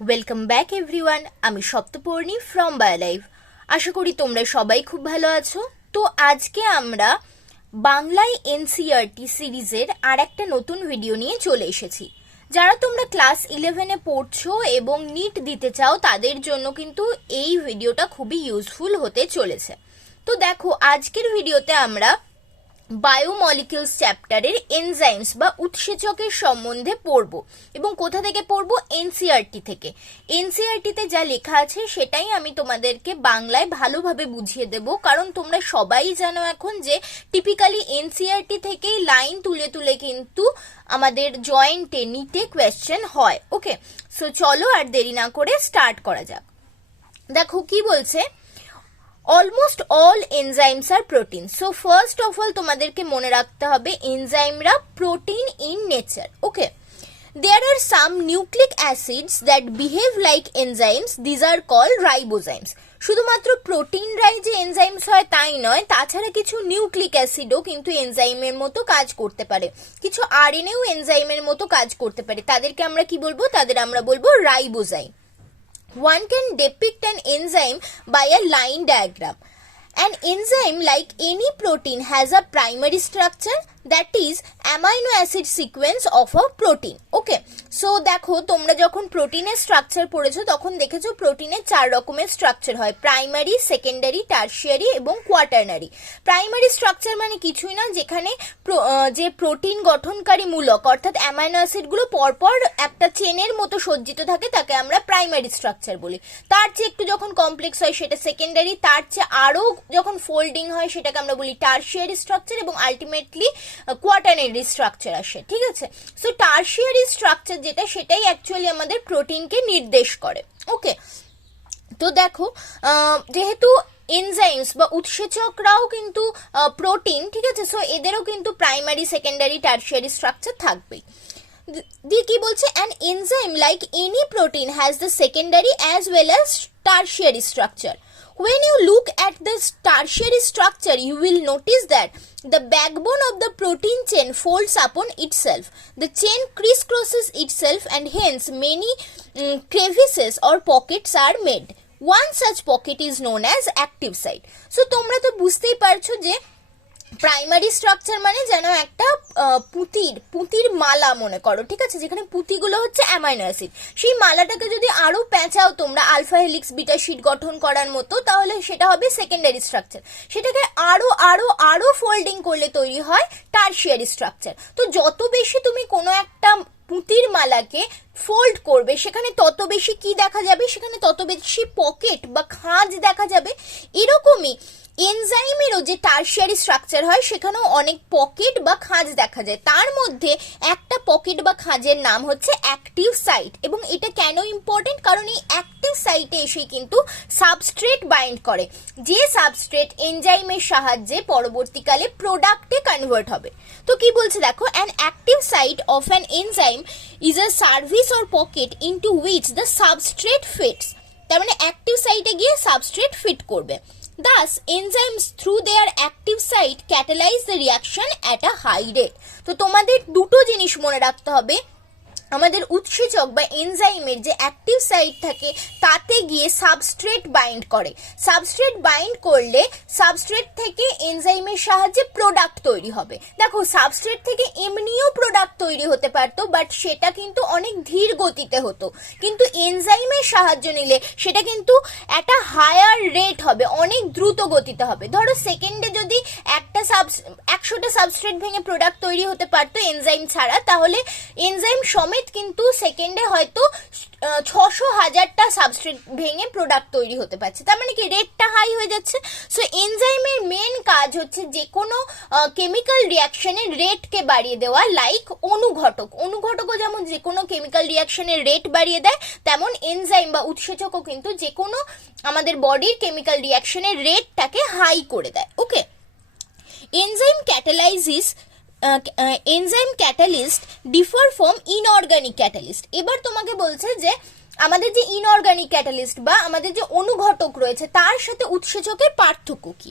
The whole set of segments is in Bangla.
Welcome back everyone. আমি সপ্তপর্ণী ফ্রম বায়োলাইফ। আশা করি তোমরা সবাই খুব ভালো আছো। তো আজকে আমরা বাংলায় এনসিইআরটি সিরিজের আর একটা নতুন ভিডিও নিয়ে চলে এসেছি। যারা তোমরা ক্লাস 11-এ পড়ছো এবং নিট দিতে চাও তাদের জন্য কিন্তু এই ভিডিওটা খুবই ইউজফুল হতে চলেছে। তো দেখো, আজকের ভিডিওতে আমরা বায়োমলিকিউলস চ্যাপ্টারের এনজাইমস বা উৎসেচকের সম্বন্ধে পড়ব এবং কোথা থেকে পড়ব? এনসিইআরটি থেকে। এনসিইআরটিতে যা লেখা আছে সেটাই আমি তোমাদেরকে বাংলায় ভালোভাবে বুঝিয়ে দেব, কারণ তোমরা সবাই জানো এখন যে টিপিক্যালি এনসিইআরটি থেকেই লাইন তুলে তুলে কিন্তু আমাদের জয়েন্টে নিটে কোয়েশ্চেন হয়। ওকে, সো চলো আর দেরি না করে স্টার্ট করা যাক। দেখো কি বলছে, almost all enzymes are protein. So first of all তোমাদেরকে মনে রাখতে হবে এনজাইমরা protein in nature. Okay, there are some nucleic acids that behave like enzymes. These are called ribozymes. শুধুমাত্র প্রোটিনরাই যে এনজাইমস হয় তাই নয়, তাছাড়া কিছু নিউক্লিক অ্যাসিডও কিন্তু এনজাইমের মতো কাজ করতে পারে, কিছু আরএনএও এনজাইমের মতো কাজ করতে পারে। তাদেরকে আমরা কি বলবো? তাদের আমরা বলবো ribozyme. One can depict an enzyme by a line diagram. An enzyme, like any protein, has a primary structure, that is amino acid sequence of a protein. Okay, so দেখো তোমরা যখন প্রোটিনের স্ট্রাকচার পড়েছো তখন দেখেছো প্রোটিনের 4 রকমের স্ট্রাকচার হয়: প্রাইমারি, সেকেন্ডারি, টারশিয়ারি এবং কোয়াটারনারি। প্রাইমারি স্ট্রাকচার মানে কিছুই না, যেখানে যে প্রোটিন গঠনকারী মূলক অর্থাৎ অ্যামাইনো অ্যাসিডগুলো পরপর একটা চেনের মতো সজ্জিত থাকে তাকে আমরা প্রাইমারি স্ট্রাকচার বলি। তার চেয়ে একটু যখন কমপ্লেক্স হয় সেটা সেকেন্ডারি, তার চেয়ে আরও যখন ফোল্ডিং হয় সেটাকে আমরা বলি টারশিয়ারি স্ট্রাকচার এবং আলটিমেটলি কোয়াটারনারি স্ট্রাকচার আসে। ঠিক আছে, সো টারশিয়ারি স্ট্রাকচার যেটা সেটাই অ্যাকচুয়ালি আমাদের প্রোটিনকে নির্দেশ করে। ওকে, তো দেখো যেহেতু এনজাইমস বা উৎসেচকরাও কিন্তু প্রোটিন, ঠিক আছে, সো এদেরও কিন্তু প্রাইমারি, সেকেন্ডারি, টারশিয়ারি স্ট্রাকচার থাকবেই। দিয়ে কি বলছে, an enzyme like any protein has the secondary as well as tertiary structure. When you look at the tertiary structure, you will notice that the backbone of the protein chain folds upon itself. The chain crisscrosses itself and hence many crevices or pockets are made. One such pocket is known as active site. So তোমরা তো বুঝতেই পারছো যে প্রাইমারি স্ট্রাকচার মানে যেন একটা পুঁতির মালা মনে করো, ঠিক আছে, যেখানে পুঁতিগুলো হচ্ছে অ্যামাইনো অ্যাসিড। সেই মালাটাকে যদি আরো পেঁচাও তোমরা আলফা হেলিক্স বিটা শিট গঠন করার মতো, তাহলে সেটা হবে সেকেন্ডারি স্ট্রাকচার। সেটাকে আরো আরো আরো ফোল্ডিং করলে তৈরি হয় টারশিয়ারি স্ট্রাকচার। তো যত বেশি তুমি কোনো একটা পুঁতির মালাকে ফোল্ড করবে সেখানে তত বেশি কি দেখা যাবে? সেখানে তত বেশি পকেট বা খাঁজ দেখা যাবে। এরকমই এনজাইমেরও যে টারশিয়ারি স্ট্রাকচার হয় সেখানেও অনেক পকেট বা খাঁজ দেখা যায়। তার মধ্যে একটা পকেট বা খাঁজের নাম হচ্ছে অ্যাক্টিভ সাইট। এবং এটা কেন ইম্পর্টেন্ট? কারণ এই অ্যাক্টিভ সাইটে এসে কিন্তু সাবস্ট্রেট বাইন্ড করে, যে সাবস্ট্রেট এনজাইমের সাহায্যে পরবর্তীকালে প্রোডাক্টে কনভার্ট হবে। তো কি বলছে দেখো, an active site of an enzyme is a crevice or pocket into which the substrate fits. তার মানে অ্যাক্টিভ সাইটে গিয়ে সাবস্ট্রেট ফিট করবে। Thus, enzymes through their active site catalyze the reaction at a high rate. তো তোমাদের দুটো জিনিস মনে রাখতে হবে, আমাদের উৎসেচক বা এনজাইমের যে অ্যাক্টিভ সাইট থাকে তাতে গিয়ে সাবস্ট্রেট বাইন্ড করে। সাবস্ট্রেট বাইন্ড করলে সাবস্ট্রেট থেকে এনজাইমের সাহায্যে প্রোডাক্ট তৈরি হবে। দেখো, সাবস্ট্রেট থেকে এমনিও প্রোডাক্ট তৈরি হতে পারতো, বাট সেটা কিন্তু অনেক ধীর গতিতে হতো, কিন্তু এনজাইমের সাহায্য নিলে সেটা কিন্তু একটা হায়ার রেট হবে, অনেক দ্রুত গতিতে হবে। ধরো সেকেন্ডে যদি 100টা সাবস্ট্রেট ভেঙে প্রোডাক্ট তৈরি হতে পারতো এনজাইম ছাড়া, তাহলে এনজাইম সমেত কিন্তু সেকেন্ডে হয়তো 600,000টা সাবস্ট্রেট ভেঙে প্রোডাক্ট তৈরি হতে পারছে। তার মানে কি রেটটা হাই হয়ে যাচ্ছে। সো এনজাইমের মেন কাজ হচ্ছে যে কোনো কেমিক্যাল রিয়াকশনের রেটকে বাড়িয়ে দেওয়া, লাইক অনুঘটকও যেমন যে কোনো কেমিক্যাল রিয়াকশনের রেট বাড়িয়ে দেয়, তেমন এনজাইম বা উৎসেচকও কিন্তু যে কোনো আমাদের বডির কেমিক্যাল রিয়াকশনের রেটটাকে হাই করে দেয়। Okay, enzyme catalyst differ from inorganic catalyst. এবার তোমাকে বলছে যে আমাদের যে ইনঅর্গানিক ক্যাটালিস্ট বা আমাদের যে অনুঘটক রয়েছে তার সাথে উৎসেচকের পার্থক্য কি?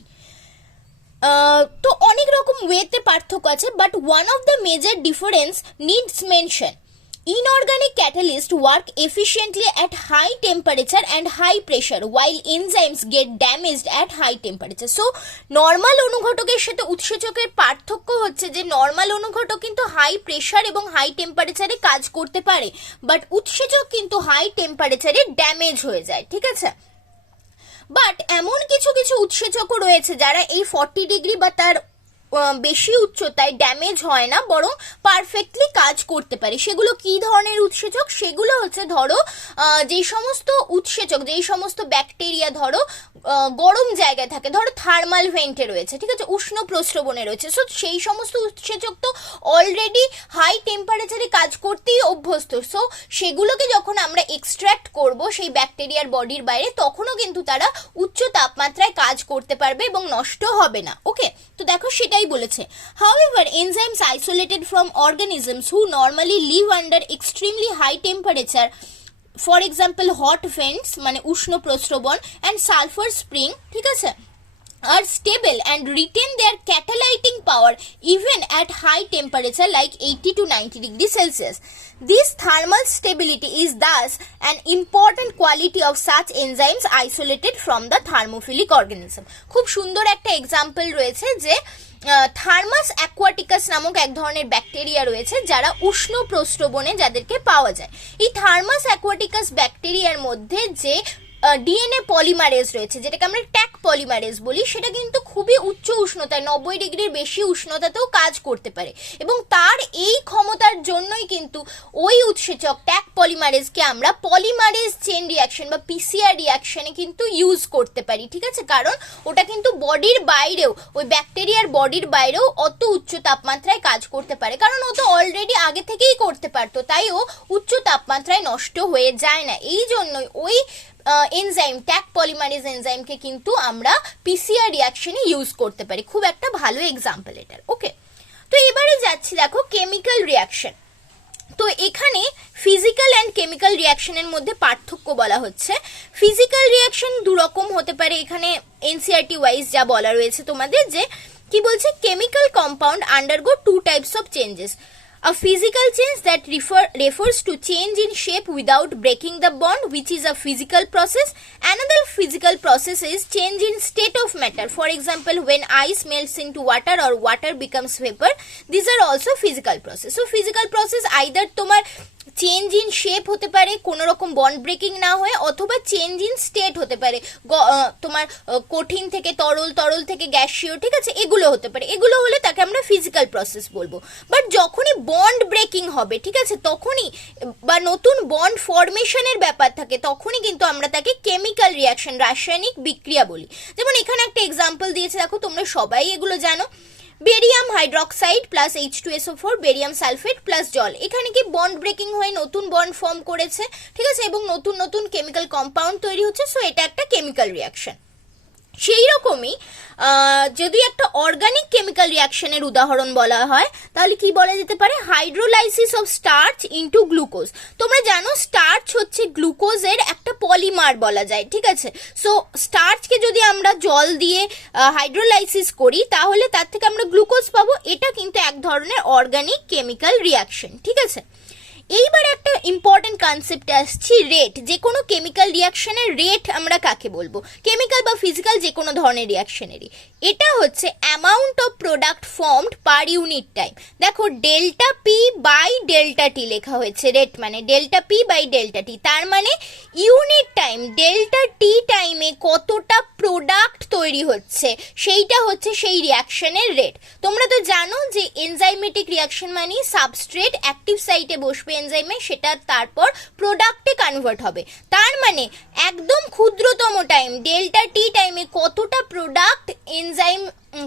তো অনেক রকম ওয়েতে পার্থক্য আছে, but one of the major difference needs mention. Inorganic catalysts work efficiently at high temperature and high pressure while enzymes get damaged at high temperature. So normal অনুঘটকের সাথে উৎসেচকের পার্থক্য হচ্ছে যে নর্মাল অনুঘটক কিন্তু হাই প্রেসার এবং হাই টেম্পারেচারে কাজ করতে পারে, বাট উৎসেচক কিন্তু হাই টেম্পারেচারে ড্যামেজ হয়ে যায়, ঠিক আছে। বাট এমন কিছু কিছু উৎসেচকও রয়েছে যারা এই 40 ডিগ্রি বা তার বেশি উচ্চতায় ড্যামেজ হয় না, বরং পারফেক্টলি কাজ করতে পারে। সেগুলো কি ধরনের উৎসেচক? সেগুলো হচ্ছে ধরো যেই সমস্ত উৎসেচক, যেই সমস্ত ব্যাকটেরিয়া ধরো গরম জায়গায় থাকে, ধরো থার্মাল ভেন্টে রয়েছে, ঠিক আছে, উষ্ণ প্রস্রবণে রয়েছে, সো সেই সমস্ত উৎসেচক তো অলরেডি হাই টেম্পারেচারে কাজ করতেই অভ্যস্ত। সো সেগুলোকে যখন আমরা এক্সট্র্যাক্ট করব সেই ব্যাকটেরিয়ার বডির বাইরে, তখনও কিন্তু তারা উচ্চ তাপমাত্রায় কাজ করতে পারবে এবং নষ্ট হবে না। ওকে, তো দেখো সেটাই বলেছে। However, enzymes isolated from organisms who normally live under extremely high temperature, for example hot vents মানে উষ্ণ প্রস্রবণ and sulfur spring, ঠিক আছে, are stable and retain their catalytic power even at high temperature like 80 to 90 degrees Celsius. This thermal stability is thus an important quality of such enzymes isolated from the thermophilic organism. খুব সুন্দর একটা এক্সাম্পল রয়েছে যে থার্মাস অ্যাকুয়াটিকাস নামক এক ধরনের ব্যাকটেরিয়া রয়েছে যারা উষ্ণ প্রস্রবণে যাদেরকে পাওয়া যায়। এই থার্মাস অ্যাকুয়াটিকাস ব্যাকটেরিয়ার মধ্যে যে ডিএনএ পলিমারেজ রয়েছে, যেটাকে আমরা ট্যাক পলিমারেজ বলি, সেটা কিন্তু খুবই উচ্চ উষ্ণতায় 90 ডিগ্রির বেশি উষ্ণতাতেও কাজ করতে পারে, এবং তার এই ক্ষমতার জন্যই কিন্তু ওই উৎসেচক ট্যাক পলিমারেজকে আমরা পলিমারেজ চেন রিয়াকশন বা পিসিআর রিয়াকশনে কিন্তু ইউজ করতে পারি, ঠিক আছে, কারণ ওটা কিন্তু বডির বাইরেও, ওই ব্যাকটেরিয়ার বডির বাইরেও অত উচ্চ তাপমাত্রায় কাজ করতে পারে, কারণ ও তো অলরেডি আগে থেকেই করতে পারতো, তাই ও উচ্চ তাপমাত্রায় নষ্ট হয়ে যায় না। এই জন্যই ওই এনজাইম ট্যাক পলিমারেজ এনজাইমকে কিন্তু আমরা পিসিআর রিয়াকশনে ইউজ করতে পারি। খুব একটা ভালো এক্সাম্পল এটার। ওকে, তো এবারে যাচ্ছি দেখো কেমিক্যাল রিয়াকশন। তো এখানে ফিজিক্যাল অ্যান্ড কেমিক্যাল রিয়াকশনের মধ্যে পার্থক্য বলা হচ্ছে। ফিজিক্যাল রিয়াকশন দুরকম হতে পারে, এখানে এনসিআরটি ওয়াইজ যা বলা রয়েছে তোমাদের, যে কি বলছে, chemical compound undergo 2 types of changes. A physical change that refers to change in shape without breaking the bond, which is a physical process. Another physical process is change in state of matter. For example, when ice melts into water or water becomes vapor, these are also physical process. So physical process either তোমার চেঞ্জ ইন শেপ হতে পারে কোনো রকম বন্ড ব্রেকিং না হয়ে, অথবা চেঞ্জ ইন স্টেট হতে পারে, তোমার কঠিন থেকে তরল, তরল থেকে গ্যাসীয়, ঠিক আছে, এগুলো হতে পারে। এগুলো হলে তাকে আমরা ফিজিক্যাল প্রসেস বলবো। বাট যখনই বন্ড ব্রেকিং হবে, ঠিক আছে, তখনই বা নতুন বন্ড ফরমেশনের ব্যাপার থাকে, তখনই কিন্তু আমরা তাকে কেমিক্যাল রিয়াকশন, রাসায়নিক বিক্রিয়া বলি। যেমন এখানে একটা এক্সাম্পল দিয়েছে, দেখো তোমরা সবাই এগুলো জানো, barium hydroxide plus H2SO4, barium sulphate plus জল। এখানে কি বন্ড ব্রেকিং হয়ে নতুন বন্ড ফর্ম করেছে, ঠিক আছে, এবং নতুন নতুন কেমিক্যাল কম্পাউন্ড তৈরি হচ্ছে, সো এটা একটা কেমিক্যাল রিয়াকশন। সেই রকমই যদি একটা অর্গানিক কেমিক্যাল রিয়াকশনের উদাহরণ বলা হয়, তাহলে কি বলা যেতে পারে, hydrolysis of starch into glucose. তোমরা জানো স্টার্চ হচ্ছে গ্লুকোজের একটা পলিমার বলা যায়, ঠিক আছে। সো স্টার্চকে যদি আমরা জল দিয়ে হাইড্রোলাইসিস করি, তাহলে তার থেকে আমরা গ্লুকোজ পাবো। এটা কিন্তু এক ধরনের অর্গানিক কেমিক্যাল রিয়াকশন, ঠিক আছে। এইবার একটা ইম্পর্টেন্ট কনসেপ্ট আসছি, রেট। যে কোনো কেমিক্যাল রিয়াকশনের রেট আমরা কাকে বলবো, কেমিক্যাল বা ফিজিক্যাল যে কোনো ধরনের রিয়াকশনেরই। এটা হচ্ছে amount of product formed per unit time. দেখো ডেল্টা পি বাই ডেল্টা টি লেখা হয়েছে, রেট মানে ডেল্টা পি বাই ডেল্টা টি, তার মানে ইউনিট টাইম ডেল্টা টি টাইমে কতটা প্রোডাক্ট তৈরি হচ্ছে, সেইটা হচ্ছে সেই রিয়াকশনের রেট। তোমরা তো জানো যে এনজাইমেটিক রিয়াকশন মানে সাবস্ট্রেট অ্যাক্টিভ সাইটে বসবে এনজাইমে, সেটা তারপর প্রোডাক্টে কনভার্ট হবে। তার মানে একদম ক্ষুদ্রতম টাইম ডেল্টা টি টাইমে কতটা প্রোডাক্ট এনজাইম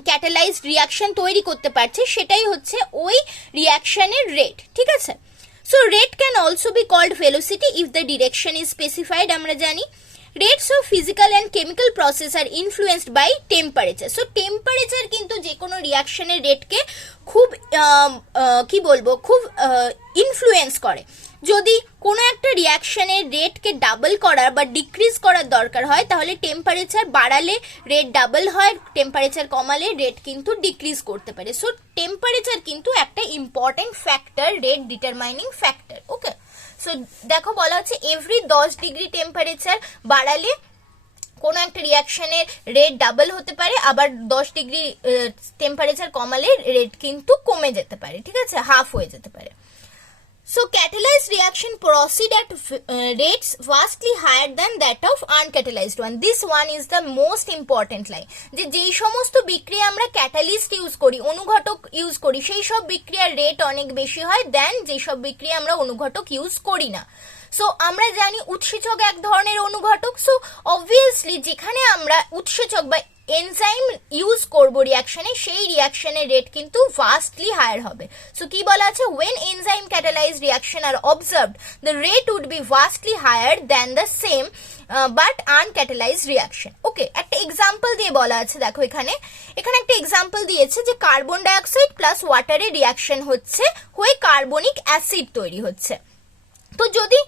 ক্যাটালাইজড রিয়াকশন তৈরি করতে পারছে, সেটাই হচ্ছে ওই রিয়াকশনের রেট, ঠিক আছে। So rate can also be called velocity if the direction is specified. আমরা জানি rates of physical and chemical process are influenced by temperature. So temperature কিন্তু যে কোনো রিয়াকশনের রেটকে খুব কি বলবো, খুব ইনফ্লুয়েন্স করে। যদি কোনো একটা রিয়াকশনের রেটকে ডাবল করার বা ডিক্রিজ করার দরকার হয় তাহলে টেম্পারেচার বাড়ালে রেট ডাবল হয়, টেম্পারেচার কমালে রেট কিন্তু ডিক্রিজ করতে পারে। সো টেম্পারেচার কিন্তু একটা important factor, rate determining factor. Okay, so দেখো বলা হচ্ছে এভরি 10 ডিগ্রি টেম্পারেচার বাড়ালে কোনো একটা রিয়াকশনের রেট ডাবল হতে পারে, আবার 10 ডিগ্রি টেম্পারেচার কমালে রেট কিন্তু কমে যেতে পারে, ঠিক আছে, হাফ হয়ে যেতে পারে। So catalyzed reaction proceed at rates vastly higher than that of uncatalyzed one. This one is the most important line. যে যেই সমস্ত বিক্রিয়া আমরা ক্যাটালিস্ট ইউজ করি, অনুঘটক ইউজ করি, সেই সব বিক্রিয়ার রেট অনেক বেশি হয় দেন যেসব বিক্রিয়া আমরা অনুঘটক ইউজ করি না। সো আমরা জানি উৎসেচক এক ধরনের অনুঘটক। সো অবভিয়াসলি যেখানে আমরা উৎসেচক বা এনজাইম ইউজ করব রিয়াকশনে, সেই রিয়াকশনের রেট কিন্তু ভাস্টলি হায়ার হবে। সো কি বলা আছে, when enzyme catalyzed reaction are observed the rate would be vastly higher than the same but uncatalyzed reaction. ওকে, একটা এক্সাম্পল দিয়ে বলা আছে, দেখো এখানে একটা এক্সাম্পল দিয়েছে যে কার্বন ডাইঅক্সাইড প্লাস ওয়াটারের রিয়াকশন হচ্ছে, হয়ে কার্বনিক অ্যাসিড তৈরি হচ্ছে। তো যদি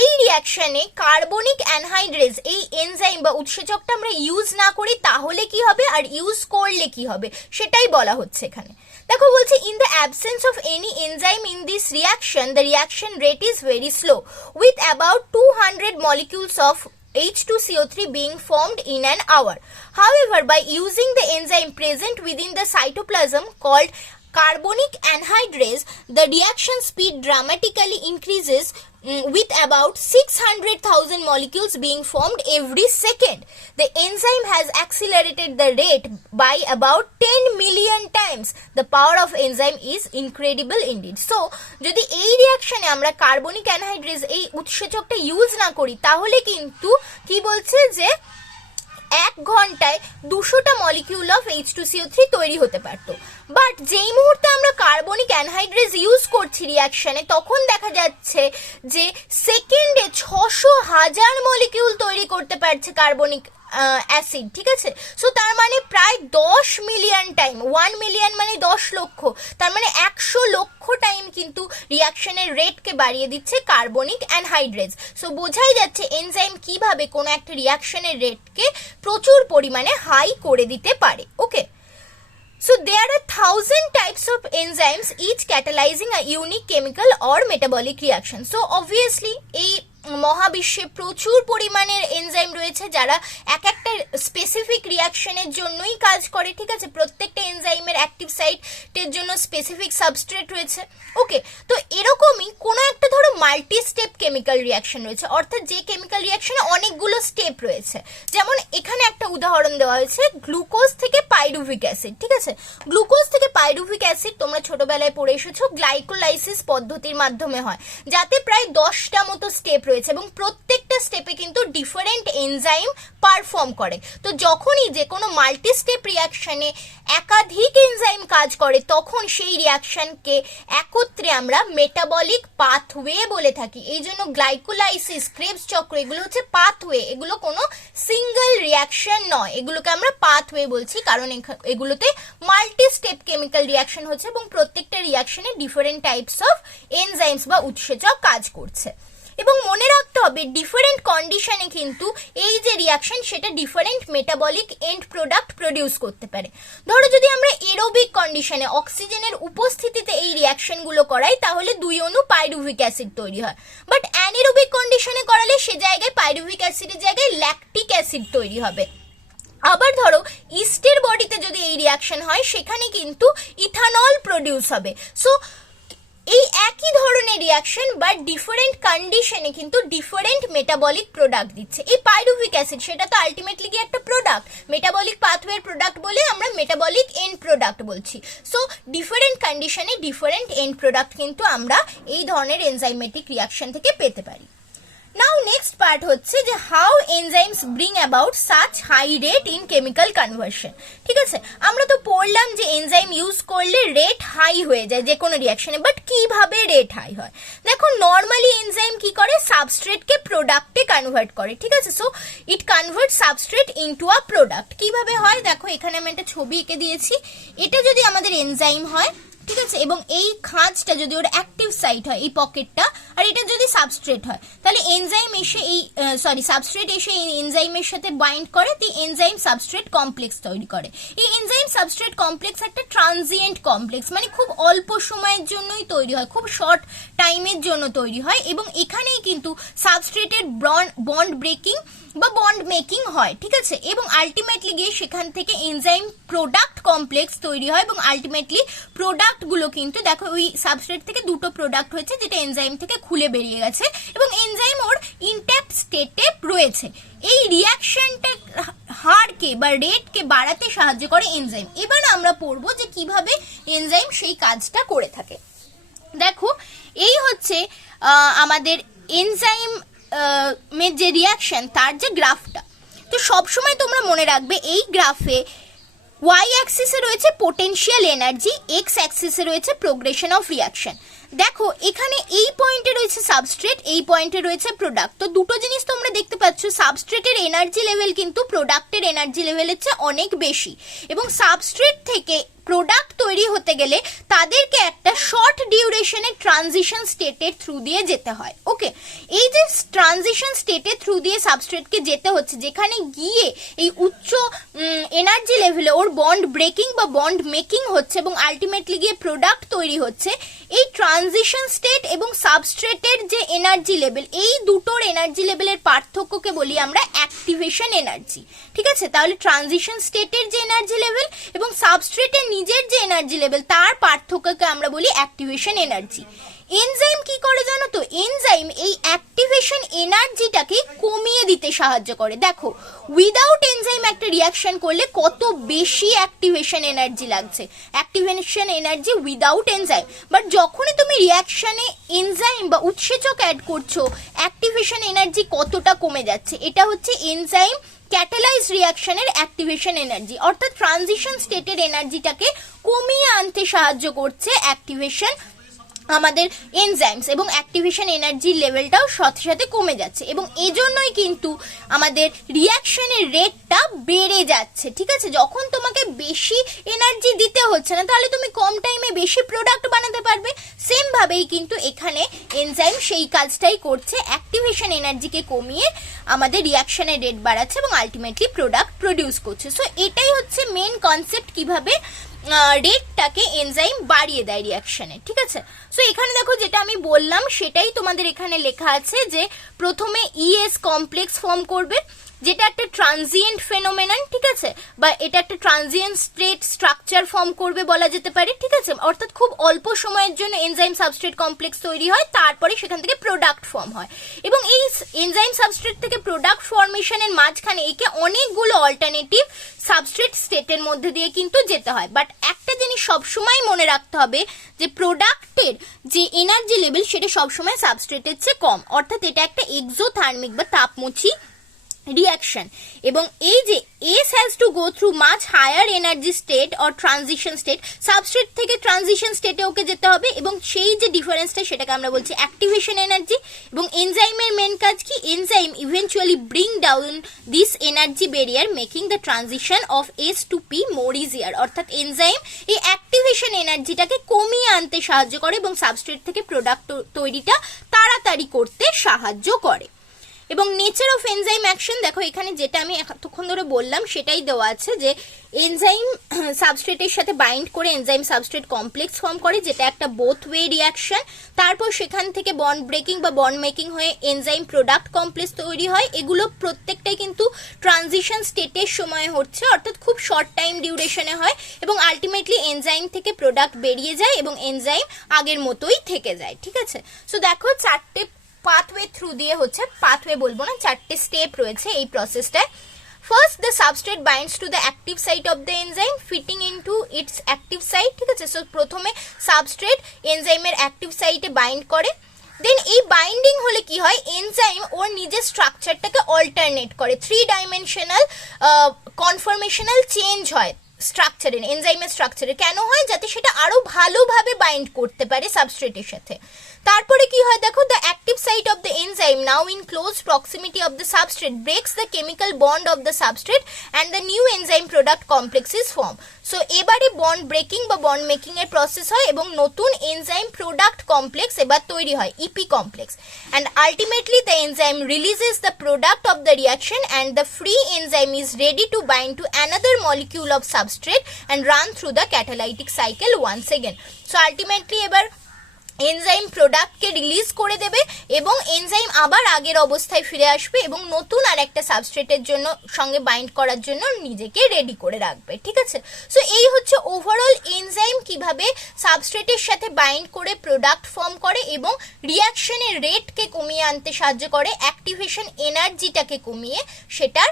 এই রিয়াকশনে কার্বনিক অ্যানহাইড্রেজ এই এনজাইম বা উৎসেচকটা আমরা ইউজ না করি তাহলে কি হবে, আর ইউজ করলে কি হবে সেটাই বলা হচ্ছে এখানে। দেখো বলছে in the absence of any enzyme in this reaction the reaction rate is very slow with about 200 molecules of H2CO3 being formed in an hour. However, by using the enzyme present within the cytoplasm called carbonic anhydrase, the reaction speed dramatically increases with about 600,000 molecules being formed every second. The enzyme has accelerated the rate by about 10 million times. The power of enzyme is incredible indeed. So, যদি এই রিয়াকশনে আমরা কার্বনিক অ্যানহাইড্রেজ এই উৎসেচকটা ইউজ না করি তাহলে কিন্তু কি বলছে যে 1 ঘন্টায় 200টা মলিকিউল অফ H2CO3 তৈরি হতে পারতো। বাট যেই মুহূর্তে আমরা কার্বনিক অ্যানহাইড্রেজ ইউজ করছি রিয়াকশনে তখন দেখা যাচ্ছে যে সেকেন্ডে 600,000 মলিকিউল তৈরি করতে পারছে কার্বনিক অ্যাসিড, ঠিক আছে। সো তার মানে প্রায় 10 মিলিয়ন টাইম, 1 মিলিয়ন মানে 10 লক্ষ, তার মানে 100 লক্ষ টাইম কিন্তু রিয়াকশনের রেটকে বাড়িয়ে দিচ্ছে কার্বনিক অ্যানহাইড্রেজ। সো বোঝাই যাচ্ছে এনজাইম কিভাবে কোনো একটা রিয়াকশনের রেটকে প্রচুর পরিমাণে হাই করে দিতে পারে। ওকে, so there are 1000 types of enzymes each catalyzing a unique chemical or metabolic reaction. So obviously এই মহাবিশ্বে প্রচুর পরিমাণের এনজাইম রয়েছে যারা এক একটা স্পেসিফিক রিয়াকশনের জন্যই কাজ করে, ঠিক আছে। প্রত্যেকটা এনজাইমের অ্যাক্টিভ সাইটের জন্য স্পেসিফিক সাবস্ট্রেট রয়েছে। ওকে, তো এরকমই কোনো একটা ধরো মাল্টি স্টেপ কেমিক্যাল রিয়াকশন রয়েছে, অর্থাৎ যে কেমিক্যাল রিয়াকশনে অনেকগুলো স্টেপ রয়েছে। যেমন এখানে একটা উদাহরণ দেওয়া হয়েছে গ্লুকোজ থেকে পাইরুভিক অ্যাসিড, ঠিক আছে। গ্লুকোজ থেকে পাইরুভিক অ্যাসিড তোমরা ছোটবেলায় পড়ে এসেছো, গ্লাইকোলাইসিস পদ্ধতির মাধ্যমে হয়, যাতে প্রায় 10টা মতো স্টেপ রয়েছে এবং প্রত্যেকটা স্টেপে কিন্তু ডিফারেন্ট এনজাইম পারফর্ম করে। তো যখনই যে কোনো মাল্টি স্টেপ রিয়াকশনে একাধিক এনজাইম কাজ করে তখন সেই রিয়াকশনকে একত্রে আমরা মেটাবলিক পাথওয়ে বলে থাকি। এই জন্য গ্লাইকোলাইসিস, ক্রেবস চক্র এগুলো হচ্ছে পাথওয়ে, এগুলো কোনো সিঙ্গেল রিয়াকশন নয়, এগুলোকে আমরা পাথওয়ে বলছি কারণ এগুলোতে মাল্টি স্টেপ কেমিক্যাল রিয়াকশন হচ্ছে এবং প্রত্যেকটা রিয়াকশনে ডিফারেন্ট টাইপস অফ এনজাইমস বা উৎসেচক কাজ করছে। এবং মনে রাখতে হবে ডিফারেন্ট কন্ডিশনে কিন্তু এই যে রিয়াকশন সেটা different metabolic and product produce করতে পারে। ধরো যদি আমরা এরোবিক কন্ডিশনে অক্সিজেনের উপস্থিতিতে এই রিয়াকশনগুলো করাই তাহলে 2 অণু পাইরুভিক অ্যাসিড তৈরি হয়, বাট অ্যানেরোবিক কন্ডিশনে করালে সে জায়গায় পাইরুভিক অ্যাসিডের জায়গায় ল্যাকটিক অ্যাসিড তৈরি হবে। আবার ধরো ইস্টের বডিতে যদি এই রিয়াকশন হয় সেখানে কিন্তু ইথানল প্রডিউস হবে। সো এই একই ধরনের রিয়াকশন বাট ডিফারেন্ট কন্ডিশনে কিন্তু ডিফারেন্ট মেটাবলিক প্রোডাক্ট দিচ্ছে। এই পাইরুভিক অ্যাসিড সেটা তো আলটিমেটলি কি একটা প্রোডাক্ট, মেটাবলিক পাথওয়ের প্রোডাক্ট বলে আমরা মেটাবলিক এন্ড প্রোডাক্ট বলছি। সো ডিফারেন্ট কন্ডিশনে ডিফারেন্ট এন্ড প্রোডাক্ট কিন্তু আমরা এই ধরনের এনজাইমেটিক রিয়াকশন থেকে পেতে পারি। নাও নেক্সট পার্ট হচ্ছে যে how enzymes bring about such high rate in chemical conversion. ঠিক আছে, আমরা তো পড়লাম যে এনজাইম ইউজ করলে রেট হাই হয়ে যায় যে কোনো রিয়াকশনে, বাট কিভাবে রেট হাই হয়? দেখো নর্মালি এনজাইম কি করে, সাবস্ট্রেটকে প্রোডাক্টে কনভার্ট করে, ঠিক আছে। So it convert substrate into a product. কিভাবে হয় দেখো, এখানে আমি একটা ছবি এঁকে দিয়েছি। এটা যদি আমাদের এনজাইম হয়, ঠিক আছে। এবং এই খাঁজটা যদি ওর অ্যাক্টিভ সাইট হয়, এই পকেটটা, আর এটা যদি সাবস্ট্রেট হয়, তাহলে এনজাইম এসে এই সাবস্ট্রেট এসে এই এনজাইমের সাথে বাইন্ড করে, তো এনজাইম সাবস্ট্রেট কমপ্লেক্স তৈরি করে। এই এনজাইম সাবস্ট্রেট কমপ্লেক্স একটা ট্রানজিয়েন্ট কমপ্লেক্স, মানে খুব অল্প সময়ের জন্যই তৈরি হয়, খুব শর্ট টাইমের জন্য তৈরি হয়, এবং এখানেই কিন্তু সাবস্ট্রেটের বন্ড ব্রেকিং বা বন্ড মেকিং হয়, ঠিক আছে। এবং আলটিমেটলি গিয়ে সেখান থেকে এনজাইম প্রোডাক্ট কমপ্লেক্স তৈরি হয়, এবং আলটিমেটলি প্রোডাক্টগুলো কিন্তু দেখো ওই সাবস্ট্রেট থেকে দুটো প্রোডাক্ট হয়েছে যেটা এনজাইম থেকে খুলে বেরিয়ে গেছে, এবং এনজাইম ওর ইনট্যাক্ট স্টেটে রয়েছে। এই রিয়াকশনটা হারকে বা রেটকে বাড়াতে সাহায্য করে এনজাইম। এবার আমরা পড়বো যে কিভাবে এনজাইম সেই কাজটা করে থাকে। দেখো, এই হচ্ছে আমাদের এনজাইম যে রিয়াকশন তার যে গ্রাফটা। তো সবসময় তোমরা মনে রাখবে এই গ্রাফে ওয়াই অ্যাক্সিসে রয়েছে পোটেনশিয়াল এনার্জি, এক্স অ্যাক্সিসে রয়েছে প্রোগ্রেশন অফ রিয়াকশন। দেখো এখানে এই পয়েন্টে রয়েছে সাবস্ট্রেট, এই পয়েন্টে রয়েছে প্রোডাক্ট। তো দুটো জিনিস তোমরা দেখতে পাচ্ছ, সাবস্ট্রেটের এনার্জি লেভেল কিন্তু প্রোডাক্টের এনার্জি লেভেলের চেয়ে অনেক বেশি, এবং সাবস্ট্রেট থেকে প্রোডাক্ট তৈরি হতে গেলে তাদেরকে একটা শর্ট ডিউরেশনের ট্রানজিশন স্টেটের থ্রু দিয়ে যেতে হয়। ওকে, এই যে ট্রানজিশন স্টেটের থ্রু দিয়ে সাবস্ট্রেটকে যেতে হচ্ছে, যেখানে গিয়ে এই উচ্চ এনার্জি লেভেলে ওর বন্ড ব্রেকিং বা বন্ড মেকিং হচ্ছে, এবং আলটিমেটলি গিয়ে প্রোডাক্ট তৈরি হচ্ছে। এই ট্রানজিশন স্টেট এবং সাবস্ট্রেটের যে এনার্জি লেভেল, এই দুটোর এনার্জি লেভেলের পার্থক্যকে বলি আমরা অ্যাক্টিভেশন এনার্জি, ঠিক আছে। তাহলে ট্রানজিশন স্টেটের যে এনার্জি লেভেল এবং সাবস্ট্রেটের নিজের যে এনার্জি লেভেল তার পার্থক্যকে আমরা বলি অ্যাক্টিভেশন এনার্জি। এনজাইম কি করে জানো তো? এনজাইম এই অ্যাক্টিভেশন এনার্জিটাকে কমিয়ে দিতে সাহায্য করে। দেখো, উইদাউট এনজাইম একটা রিয়াকশন করলে কত বেশি অ্যাক্টিভেশন এনার্জি লাগছে, activation energy without enzyme. But যখনই তুমি রিয়াকশনে এনজাইম বা উৎসেচক অ্যাড করছো, অ্যাক্টিভেশন এনার্জি কতটা কমে যাচ্ছে। এটা হচ্ছে এনজাইম ক্যাটালাইজ রিয়াকশনের অ্যাক্টিভেশন এনার্জি, অর্থাৎ ট্রানজিশন স্টেটের এনার্জিটাকে কমিয়ে আনতে সাহায্য করছে অ্যাক্টিভেশন আমাদের এনজাইমস, এবং অ্যাক্টিভেশন এনার্জি লেভেলটাও সাথে সাথে কমে যাচ্ছে, এবং এজন্যই কিন্তু আমাদের রিয়াকশনের রেটটা বেড়ে যাচ্ছে, ঠিক আছে। যখন তোমাকে বেশি এনার্জি দিতে হচ্ছে না, তাহলে তুমি কম টাইমে বেশি প্রোডাক্ট বানাতে পারবে। সেম ভাবেই কিন্তু এখানে এনজাইম সেই কাজটাই করছে, অ্যাক্টিভেশন এনার্জিকে কমিয়ে আমাদের রিয়াকশনের রেট বাড়াচ্ছে এবং আলটিমেটলি প্রোডাক্ট প্রডিউস করছে। সো এটাই হচ্ছে মেন কনসেপ্ট, কিভাবে রেটটাকে এনজাইম বাড়িয়ে দেয় রিয়াকশনে, ঠিক আছে। সো এখানে দেখো যেটা আমি বললাম সেটাই তোমাদের এখানে লেখা আছে, যে প্রথমে ইএস কমপ্লেক্স ফর্ম করবে, যেটা একটা ট্রানজিয়েন্ট ফেনোমেনন, ঠিক আছে, বা এটা একটা ট্রানজিয়েন্ট স্টেট স্ট্রাকচার ফর্ম করবে বলা যেতে পারে, ঠিক আছে। অর্থাৎ খুব অল্প সময়ের জন্য এনজাইম সাবস্ট্রেট কমপ্লেক্স তৈরি হয়, তারপরে সেখান থেকে প্রোডাক্ট ফর্ম হয়, এবং এই এনজাইম সাবস্ট্রেট থেকে প্রোডাক্ট ফর্মেশনের মাঝখানে একে অনেকগুলো অল্টারনেটিভ সাবস্ট্রেট স্টেটের মধ্যে দিয়ে কিন্তু যেতে হয়। বাট একটা জিনিস সবসময় মনে রাখতে হবে, যে প্রোডাক্টের যে এনার্জি লেভেল সেটা সবসময় সাবস্ট্রেটের চেয়ে কম, অর্থাৎ এটা একটা এক্সোথার্মিক বা তাপমুচি রিয়াকশন, এবং এই যে S has to go through much higher energy state or transition state, substrate থেকে ট্রানজিশন স্টেটে ওকে যেতে হবে, এবং সেই যে ডিফারেন্সটা সেটাকে আমরা বলছি অ্যাক্টিভেশন এনার্জি। এবং এনজাইমের মেন কাজ কি? Enzyme eventually bring down this energy barrier, making the transition of S to P more easier. অর্থাৎ এনজাইম এই অ্যাক্টিভেশন এনার্জিটাকে কমিয়ে আনতে সাহায্য করে এবং সাবস্ট্রেট থেকে প্রোডাক্ট তৈরিটা তাড়াতাড়ি করতে সাহায্য করে। এবং নেচার অফ এনজাইম অ্যাকশন, দেখো এখানে যেটা আমি এতক্ষণ ধরে বললাম সেটাই দেওয়া আছে, যে এনজাইম সাবস্ট্রেটের সাথে বাইন্ড করে এনজাইম সাবস্ট্রেট কমপ্লেক্স ফর্ম করে, যেটা একটা বোথ ওয়ে রিয়াকশন। তারপর সেখান থেকে বন্ড ব্রেকিং বা বন্ড মেকিং হয়ে এনজাইম প্রোডাক্ট কমপ্লেক্স তৈরি হয়। এগুলো প্রত্যেকটাই কিন্তু ট্রানজিশন স্টেটের সময় হচ্ছে, অর্থাৎ খুব শর্ট টাইম ডিউরেশনে হয়, এবং আলটিমেটলি এনজাইম থেকে প্রোডাক্ট বেরিয়ে যায় এবং এনজাইম আগের মতোই থেকে যায়, ঠিক আছে। সো দেখো চারটে পাথওয়ে থ্রু দিয়ে হচ্ছে, পাথওয়ে বলবো না, চারটে স্টেপ রয়েছে এই প্রসেসটায়। First, the substrate binds to the active site of the enzyme fitting into its active site, ঠিক আছে। সো প্রথমে সাবস্ট্রেট এনজাইমের অ্যাক্টিভ সাইটে বাইন্ড করে, দেন এই বাইন্ডিং হলে কি হয়, এনজাইম ওর নিজের স্ট্রাকচারটাকে অল্টারনেট করে, 3 ডাইমেনশনাল কনফরমেশনাল চেঞ্জ হয় স্ট্রাকচারের, এনজাইমের স্ট্রাকচারে। কেন হয়? যাতে সেটা আরো ভালোভাবে বাইন্ড করতে পারে সাবস্ট্রেটের সাথে। তারপরে কি হয় দেখো, the active site of the enzyme now in close proximity of the substrate breaks the chemical bond of the substrate and the new enzyme product complex is form. So এবারে বন্ড ব্রেকিং বা বন্ড মেকিং এর প্রসেস হয় এবং নতুন এনজাইম প্রোডাক্ট কমপ্লেক্স এবার তৈরি হয়, EP complex, and ultimately the enzyme releases the product of the reaction and the free enzyme is ready to bind two another molecule of substrate and run through the catalytic cycle once again. So ultimately এবার এনজাইম প্রোডাক্টকে রিলিজ করে দেবে এবং এনজাইম আবার আগের অবস্থায় ফিরে আসবে এবং নতুন আর একটা সাবস্ট্রেটের জন্য সঙ্গে বাইন্ড করার জন্য নিজেকে রেডি করে রাখবে, ঠিক আছে। সো এই হচ্ছে ওভারঅল এনজাইম কিভাবে সাবস্ট্রেটের সাথে বাইন্ড করে প্রোডাক্ট ফর্ম করে এবং রিয়াকশনের রেটকে কমিয়ে আনতে সাহায্য করে, অ্যাক্টিভেশন এনার্জিটাকে কমিয়ে সেটার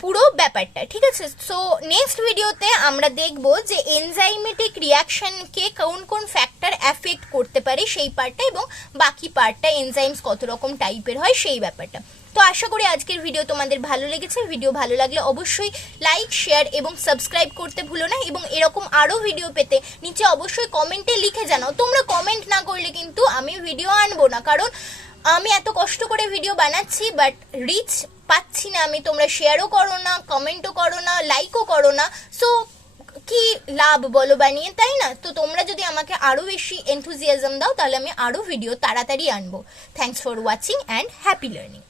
পুরো ব্যাপারটা, ঠিক আছে। সো নেক্সট ভিডিওতে আমরা দেখব যে এনজাইমেটিক রিয়াকশনকে কোন কোন ফ্যাক্টর অ্যাফেক্ট করতে পারে সেই পার্টটা, এবং বাকি পার্টটা এনজাইমস কত রকম টাইপের হয় সেই ব্যাপারটা। তো আশা করি আজকের ভিডিও তোমাদের ভালো লেগেছে। ভিডিও ভালো লাগলে অবশ্যই লাইক, শেয়ার এবং সাবস্ক্রাইব করতে ভুলো না, এবং এরকম আরও ভিডিও পেতে নিচে অবশ্যই কমেন্টে লিখে জানাও। তোমরা কমেন্ট না করলে কিন্তু আমি ভিডিও আনবো না, কারণ আমি এত কষ্ট করে ভিডিও বানাচ্ছি বাট রিচ পাচ্ছি না আমি, তোমরা শেয়ারও করো না, কমেন্টও করো না, লাইকও করো না। সো কি লাভ বলো বানিয়ে, তাই না? তো তোমরা যদি আমাকে আরও বেশি এনথুজিয়াজম দাও তাহলে আমি আরও ভিডিও তাড়াতাড়ি আনবো। Thanks for watching and happy learning.